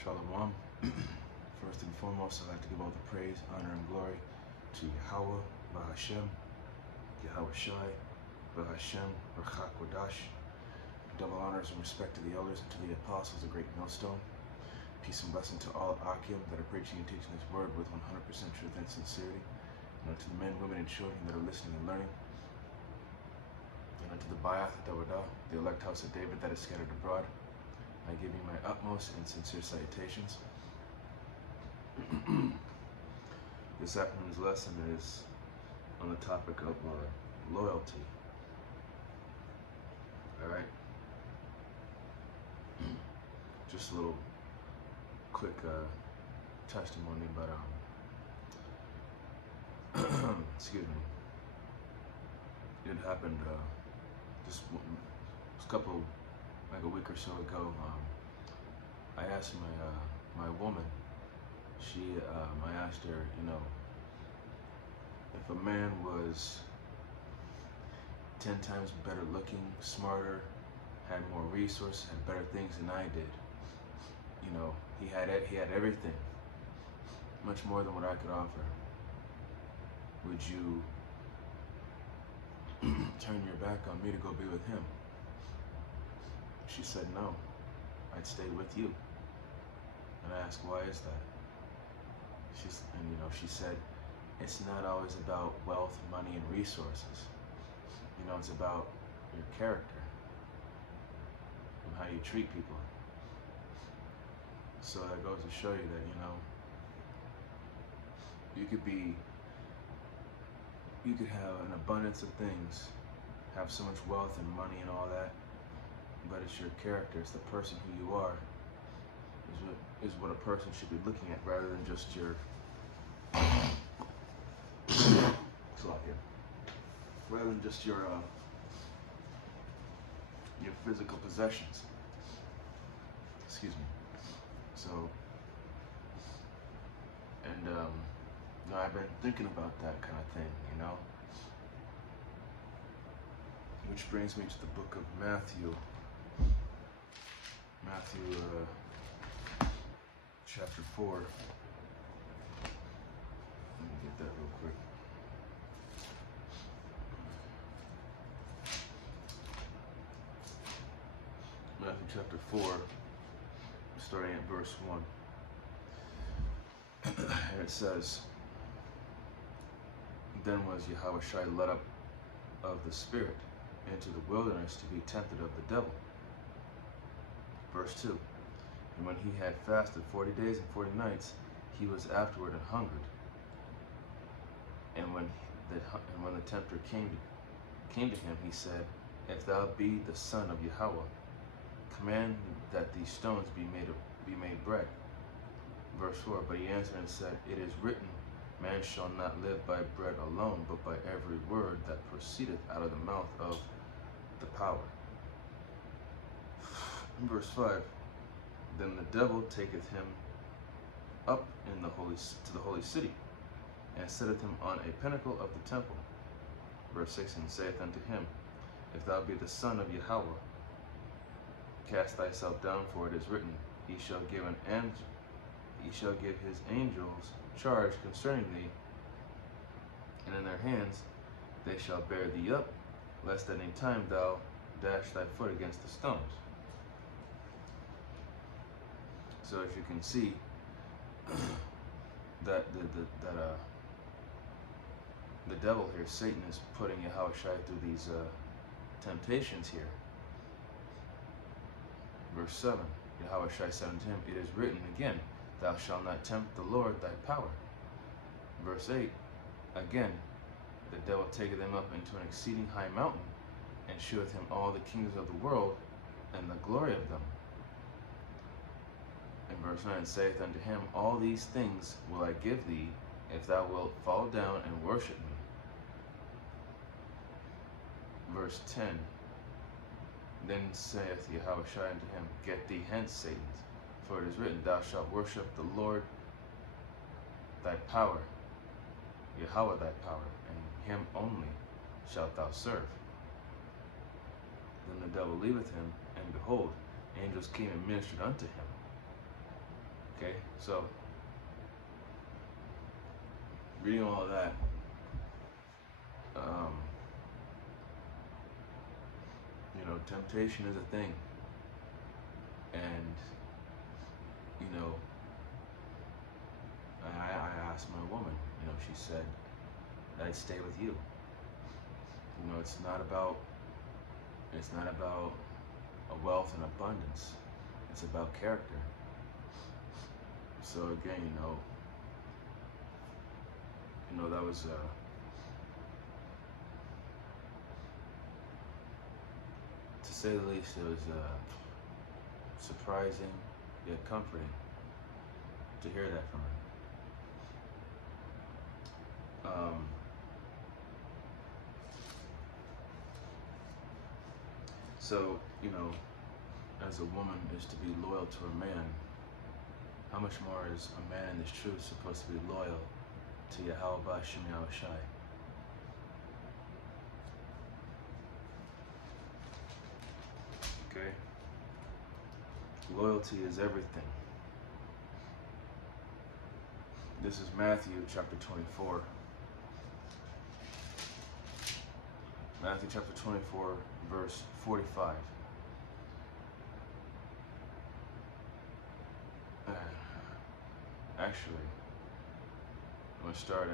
Shalom. First and foremost, I'd like to give all the praise, honor, and glory to Yahweh, Bahashem, Yahweh Shai, Bahashem, Rachak Wadash. Double honors and respect to the elders and to the apostles, the great millstone. Peace and blessing to all Akim that are preaching and teaching His word with 100% truth and sincerity. And unto the men, women, and children that are listening and learning. And unto the Bayath Dawadah, the elect house of David that is scattered abroad. I give you my utmost and sincere salutations. This afternoon's lesson is on the topic of loyalty. Alright? Just a little quick testimony, but excuse me. It happened just a couple, like a week or so ago. I asked my woman. I asked her, if a man was 10 times better looking, smarter, had more resources, had better things than I did. He had everything, much more than what I could offer. Would you turn your back on me to go be with him? She said no. I'd stay with you. And I asked, why is that? She said, it's not always about wealth, money, and resources. It's about your character and how you treat people. So that goes to show you that, you could have an abundance of things, have so much wealth and money and all that, but it's your character, it's the person who you are, is what a person should be looking at, rather than just your your physical possessions. Excuse me. So, and I've been thinking about that kind of thing, which brings me to the book of Matthew. Matthew chapter 4. Let me get that real quick. Matthew chapter 4, starting at verse 1. And it says, Then was Yahweh Shai led up of the Spirit into the wilderness to be tempted of the devil. Verse 2. And when he had fasted 40 days and 40 nights, he was afterward and hungered. And when the tempter came to him, he said, If thou be the Son of Yahweh, command that these stones be made bread. Verse 4. But he answered and said, It is written, Man shall not live by bread alone, but by every word that proceedeth out of the mouth of the power. Verse 5. Then the devil taketh him up to the holy city, and setteth him on a pinnacle of the temple. Verse 6. And saith unto him, If thou be the Son of Yahweh, cast thyself down, for it is written, He shall give his angels charge concerning thee, and in their hands they shall bear thee up, lest at any time thou dash thy foot against the stones. So as you can see, that the devil here, Satan, is putting Yahweh Shai through these temptations here. Verse 7, Yahweh Shai said unto him, It is written again, Thou shalt not tempt the Lord thy power. Verse 8, again, the devil taketh him up into an exceeding high mountain, and sheweth him all the kingdoms of the world, and the glory of them. And verse 9 saith unto him, All these things will I give thee, if thou wilt fall down and worship me. Verse 10, Then saith Yahweh Shai unto him, Get thee hence, Satan, for it is written, Thou shalt worship the Lord thy power, Yahweh thy power, and him only shalt thou serve. Then the devil leaveth him, and behold, angels came and ministered unto him. Okay, so reading all of that, you know, temptation is a thing, and you know, I asked my woman, you know, she said that I'd stay with you. You know, it's not about a wealth and abundance. It's about character. So again, that was to say the least, it was surprising yet comforting to hear that from her. So, you know, as a woman is to be loyal to a man, how much more is a man in this truth supposed to be loyal to Yahweh Ba'Shem Yahushai? Okay? Loyalty is everything. This is Matthew chapter 24. Matthew chapter 24, verse 45. Actually, I'm going to start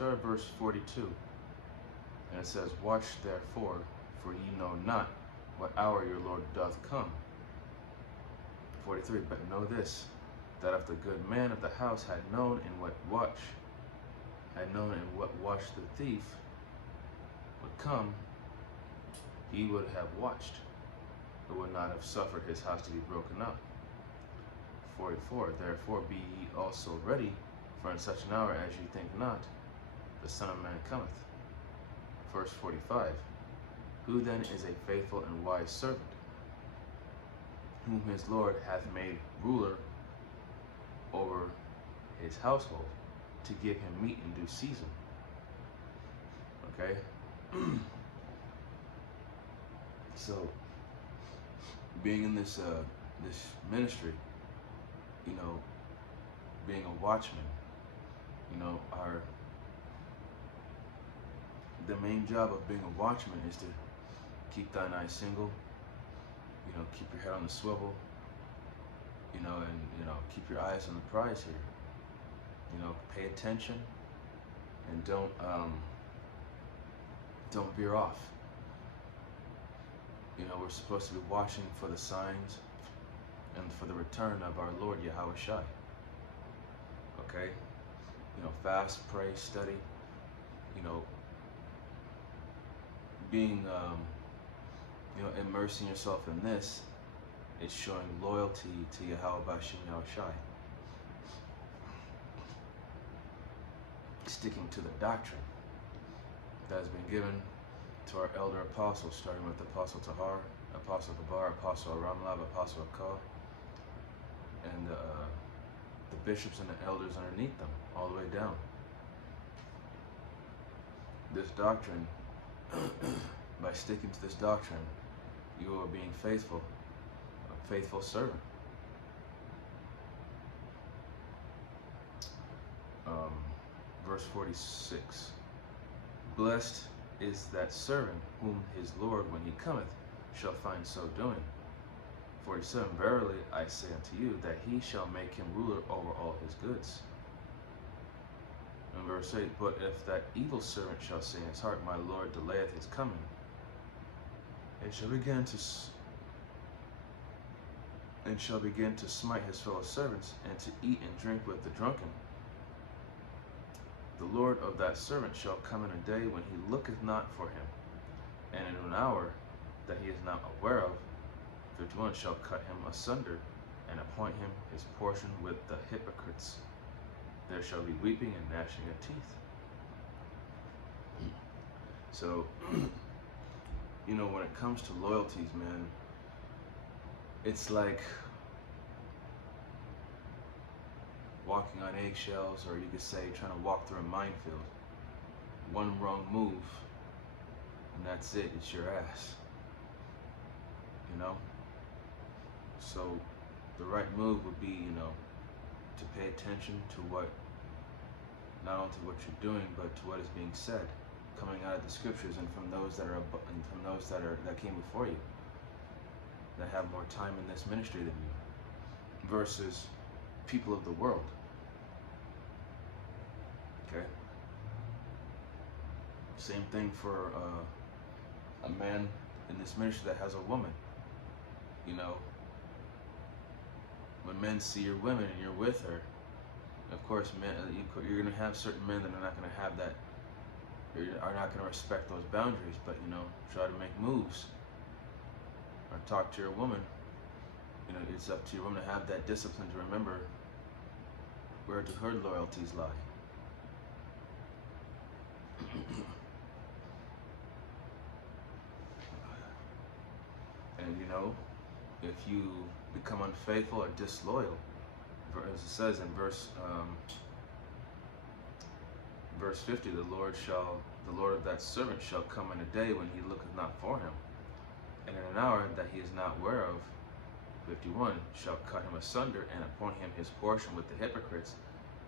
at verse 42. And it says, "Watch therefore, for ye know not what hour your Lord doth come." 43. "But know this, that if the good man of the house had known in what watch the thief would come, he would have watched, but would not have suffered his house to be broken up." 44. "Therefore be ye also ready, for in such an hour as ye think not, the Son of Man cometh." Verse 45. "Who then is a faithful and wise servant, whom his Lord hath made ruler over his household, to give him meat in due season?" Okay? So, being in this ministry, you know, being a watchman, you know, the main job of being a watchman is to keep thine eyes single, you know, keep your head on the swivel, you know, and, you know, keep your eyes on the prize here. You know, pay attention and don't veer off. You know, we're supposed to be watching for the signs and for the return of our Lord Yahweh Shai. Okay? You know, fast, pray, study, you know, being, you know, immersing yourself in this is showing loyalty to Yahweh Ba'Shem Yahushai. Sticking to the doctrine that has been given to our elder apostles, starting with Apostle Tahar, Apostle Gabar, Apostle Ramlab, Apostle Akal, and the bishops and the elders underneath them, all the way down. This doctrine, by sticking to this doctrine, you are being faithful, a faithful servant. Verse 46. "Blessed is that servant whom his Lord, when he cometh, shall find so doing. 47. "Verily I say unto you, that he shall make him ruler over all his goods." And verse 8. "But if that evil servant shall say in his heart, My Lord delayeth his coming, and shall begin to smite his fellow servants, and to eat and drink with the drunken, the Lord of that servant shall come in a day when he looketh not for him, and in an hour that he is not aware of, 51, shall cut him asunder, and appoint him his portion with the hypocrites. There shall be weeping and gnashing of teeth." So, you know, when it comes to loyalties, man, it's like walking on eggshells, or you could say trying to walk through a minefield. one wrong move, and that's it. It's your ass. You know. So the right move would be, you know, to pay attention to what, not only to what you're doing, but to what is being said, coming out of the scriptures and from those that that came before you, that have more time in this ministry than you, versus people of the world. Okay. Same thing for a man in this ministry that has a woman. You know, when men see your women and you're with her, of course, men, you're going to have certain men that are not going to have that, are not going to respect those boundaries, but, you know, try to make moves or talk to your woman. You know, it's up to your woman to have that discipline to remember where do her loyalties lie. And, you know, if you become unfaithful or disloyal, as it says in verse 50, the Lord of that servant shall come in a day when he looketh not for him, and in an hour that he is not ware of, 51, shall cut him asunder and appoint him his portion with the hypocrites.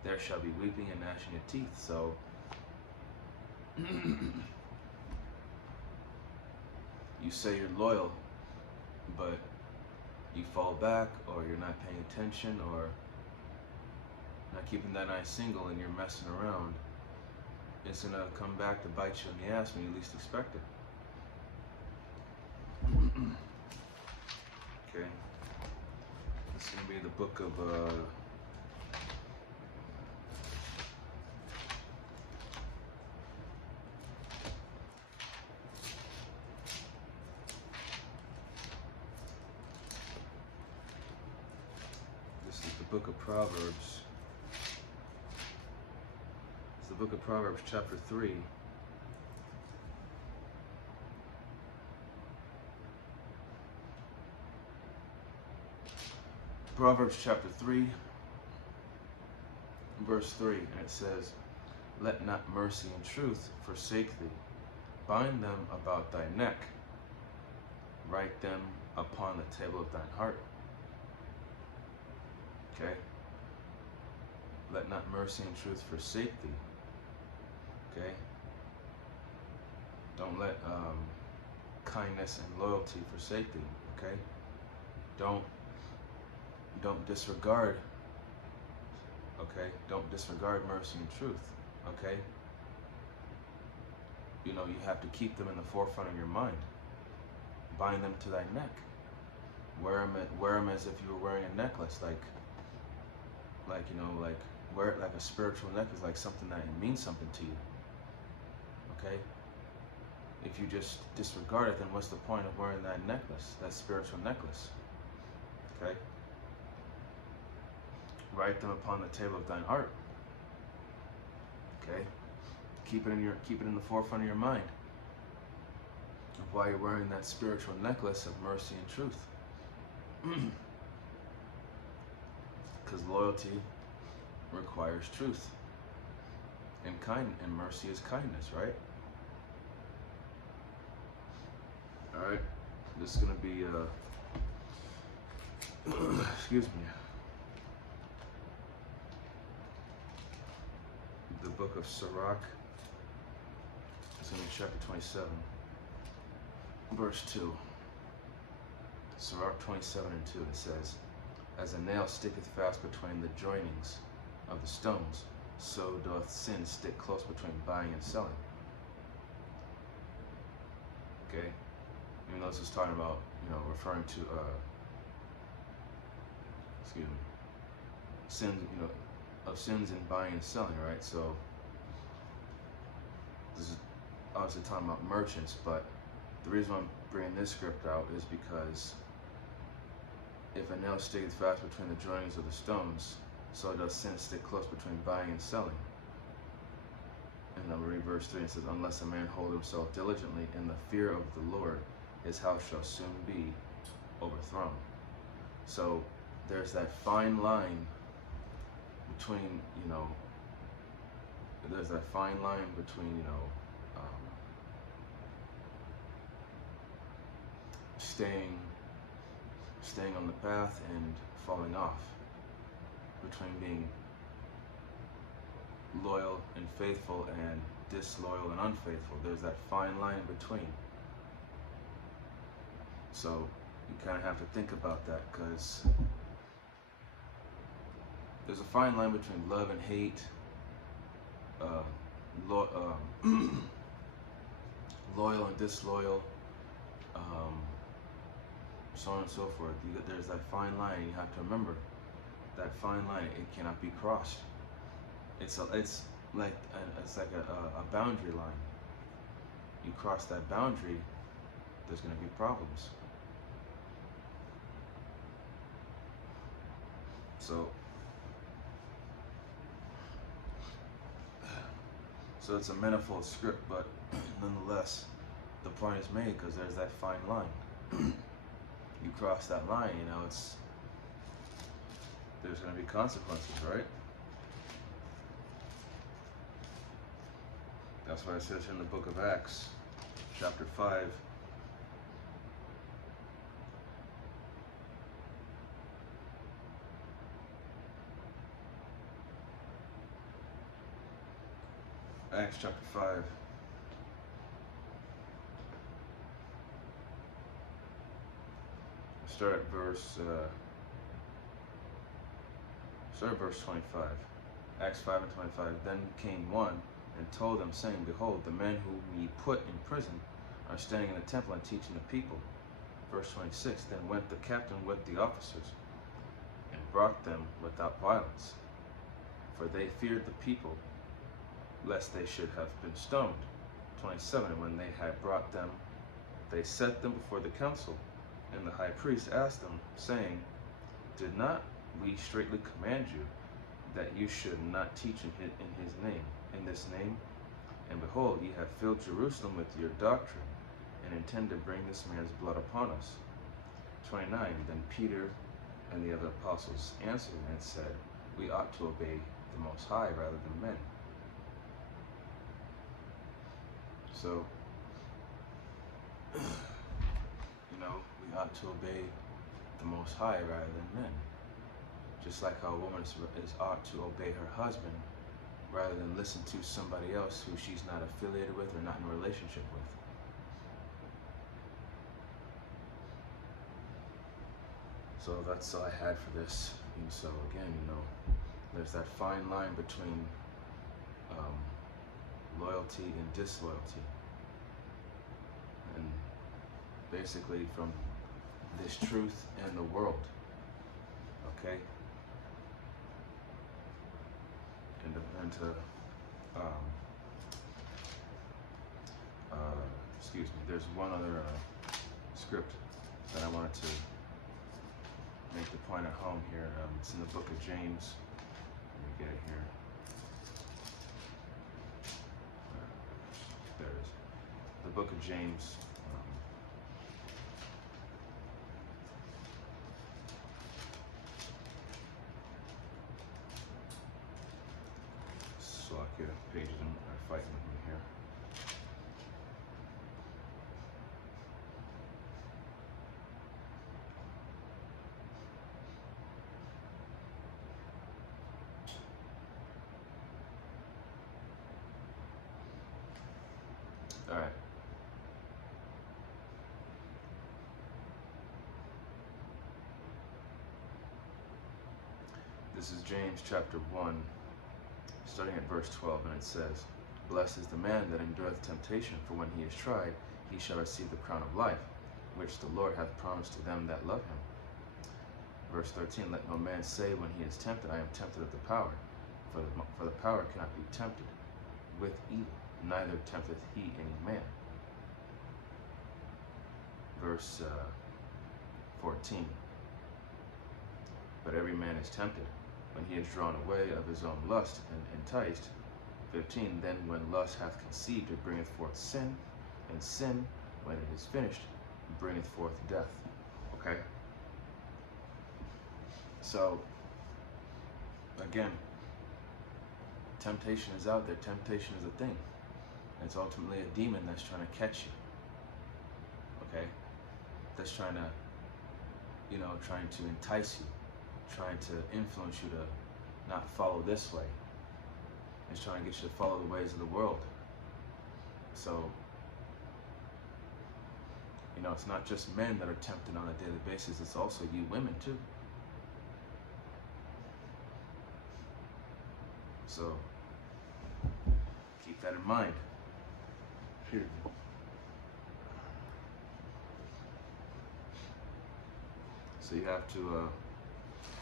There shall be weeping and gnashing of teeth. So you say you're loyal, but you fall back, or you're not paying attention, or not keeping that eye single, and you're messing around, it's gonna come back to bite you in the ass when you least expect it. Okay, this is gonna be the book of book of Proverbs. It's the book of Proverbs, chapter 3. Proverbs chapter 3, verse 3, and it says, "Let not mercy and truth forsake thee. Bind them about thy neck. Write them upon the table of thine heart." Okay? Let not mercy and truth forsake thee. Okay? Don't let kindness and loyalty forsake thee. Okay? Don't disregard. Okay? Don't disregard mercy and truth. Okay? You know, you have to keep them in the forefront of your mind. Bind them to thy neck. Wear them as if you were wearing a necklace, like you know, like wear it like a spiritual necklace, like something that means something to you. Okay? If you just disregard it, then what's the point of wearing that necklace, that spiritual necklace? Okay? Write them upon the table of thine heart. Okay? Keep it in the forefront of your mind of why you're wearing that spiritual necklace of mercy and truth. Because loyalty requires truth, and mercy is kindness, right? All right, this is gonna be excuse me, the book of Sirach. It's gonna be chapter 27, verse 2. Sirach 27 and 2. It says, "As a nail sticketh fast between the joinings of the stones, so doth sin stick close between buying and selling." Okay? Even though this is talking about, you know, referring to, sins, you know, of sins in buying and selling, right? So, this is obviously talking about merchants, but the reason why I'm bringing this script out is because if a nail sticketh fast between the joinings of the stones, so does sin stick close between buying and selling. And I'll read verse 3, and it says, "Unless a man hold himself diligently in the fear of the Lord, his house shall soon be overthrown." So there's that fine line between, you know, there's that fine line between, staying on the path and falling off, between being loyal and faithful and disloyal and unfaithful. There's that fine line in between. So you kind of have to think about that, because there's a fine line between love and hate, loyal and disloyal, so on and so forth. There's that fine line, and you have to remember that fine line. It cannot be crossed. It's like a boundary line. You cross that boundary, there's going to be problems. So it's a manifold script, but nonetheless, the point is made, because there's that fine line. You cross that line, there's going to be consequences, right? That's why it says in the book of Acts, chapter 5, Acts chapter 5, start at verse 25. Acts 5 and 25. Then came one and told them, saying, Behold, the men whom ye put in prison are standing in the temple and teaching the people. Verse 26. Then went the captain with the officers and brought them without violence, for they feared the people, lest they should have been stoned. 27. When they had brought them, they set them before the council. And the high priest asked them, saying, Did not we straitly command you that you should not teach in his name, in this name? And behold, ye have filled Jerusalem with your doctrine, and intend to bring this man's blood upon us. 29. Then Peter and the other apostles answered and said, We ought to obey the Most High rather than men. So, we ought to obey the Most High rather than men. Just like how a woman ought to obey her husband rather than listen to somebody else who she's not affiliated with or not in a relationship with. So that's all I had for this. And so again, there's that fine line between loyalty and disloyalty. And basically from this truth and the world, okay? And to excuse me, there's one other script that I wanted to make the point at home here. It's in the book of James. Let me get it here. There it is. The book of James. So I get pages are fighting with me here. All right. This is James chapter 1, starting at verse 12, and it says, Blessed is the man that endureth temptation, for when he is tried, he shall receive the crown of life, which the Lord hath promised to them that love him. Verse 13, Let no man say when he is tempted, I am tempted of the power, for the power cannot be tempted with evil, neither tempteth he any man. Verse 14, But every man is tempted when he is drawn away of his own lust and enticed. 15, Then when lust hath conceived, it bringeth forth sin, and sin, when it is finished, bringeth forth death. Okay? So, again, temptation is out there. Temptation is a thing. It's ultimately a demon that's trying to catch you. Okay? That's trying to, trying to entice you, trying to influence you to not follow this way. It's trying to get you to follow the ways of the world. So, it's not just men that are tempted on a daily basis, it's also you women too. So, keep that in mind. Period. So you have to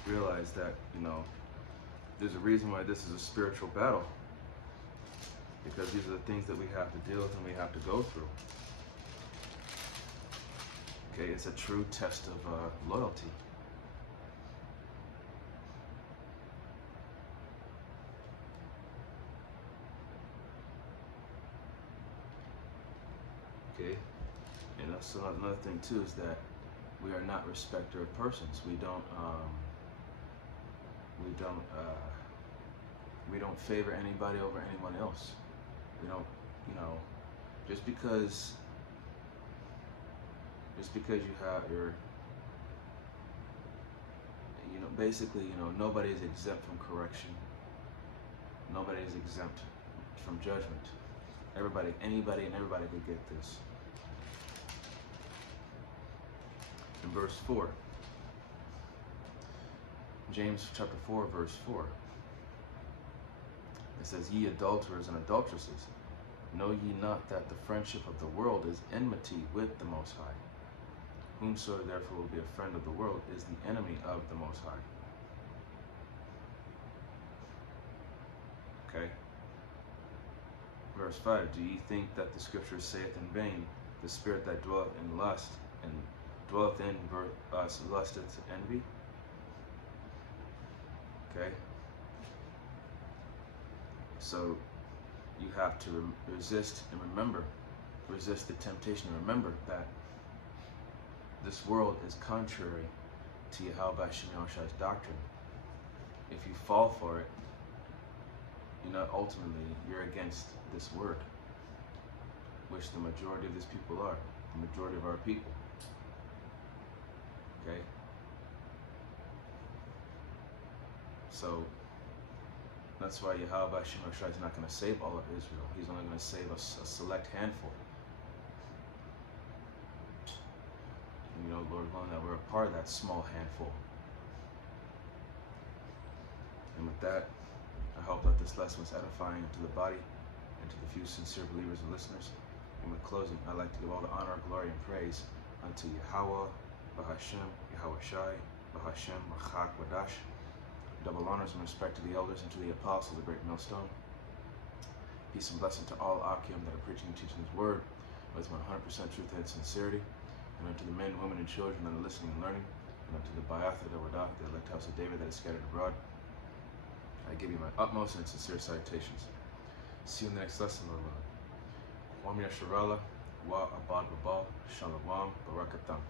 realize that, there's a reason why this is a spiritual battle. Because these are the things that we have to deal with and we have to go through. Okay, it's a true test of loyalty. Okay, and that's another thing too, is that we are not respecter of persons. We don't favor anybody over anyone else. We don't, just because you have your, basically, nobody is exempt from correction. Nobody is exempt from judgment. Anybody and everybody could get this. In verse 4, James chapter 4, verse 4, it says, "Ye adulterers and adulteresses, know ye not that the friendship of the world is enmity with the Most High? Whomsoever therefore will be a friend of the world is the enemy of the Most High." Okay. Verse 5, "Do ye think that the scripture saith in vain, the spirit that dwelleth in lust and dwelleth in us lusteth to envy?" Okay. So you have to resist and resist the temptation. Remember that this world is contrary to Yahweh Hashem Yahushua's doctrine. If you fall for it, ultimately you're against this word, which the majority of these people are, the majority of our people. Okay? So that's why Yahweh Hashem Yahusha is not going to save all of Israel. He's only going to save a select handful. Lord willing, that we're a part of that small handful. And with that, I hope that this lesson was edifying to the body and to the few sincere believers and listeners. And with closing, I'd like to give all the honor, glory, and praise unto Yahweh, Bahashem, Yahweh Shai, Bahashem, Rachak, Wadash. Double honors and respect to the elders and to the apostles of the great millstone. Peace and blessing to all Akim that are preaching and teaching His word with 100% truth and sincerity. And unto the men, women, and children that are listening and learning. And unto the Bayatha, the Wadah, the elect house of David that is scattered abroad. I give you my utmost and sincere salutations. See you in the next lesson, Lord willing. Wam Yasharallah, Wa Abad Babal, Shalom, Barakatam.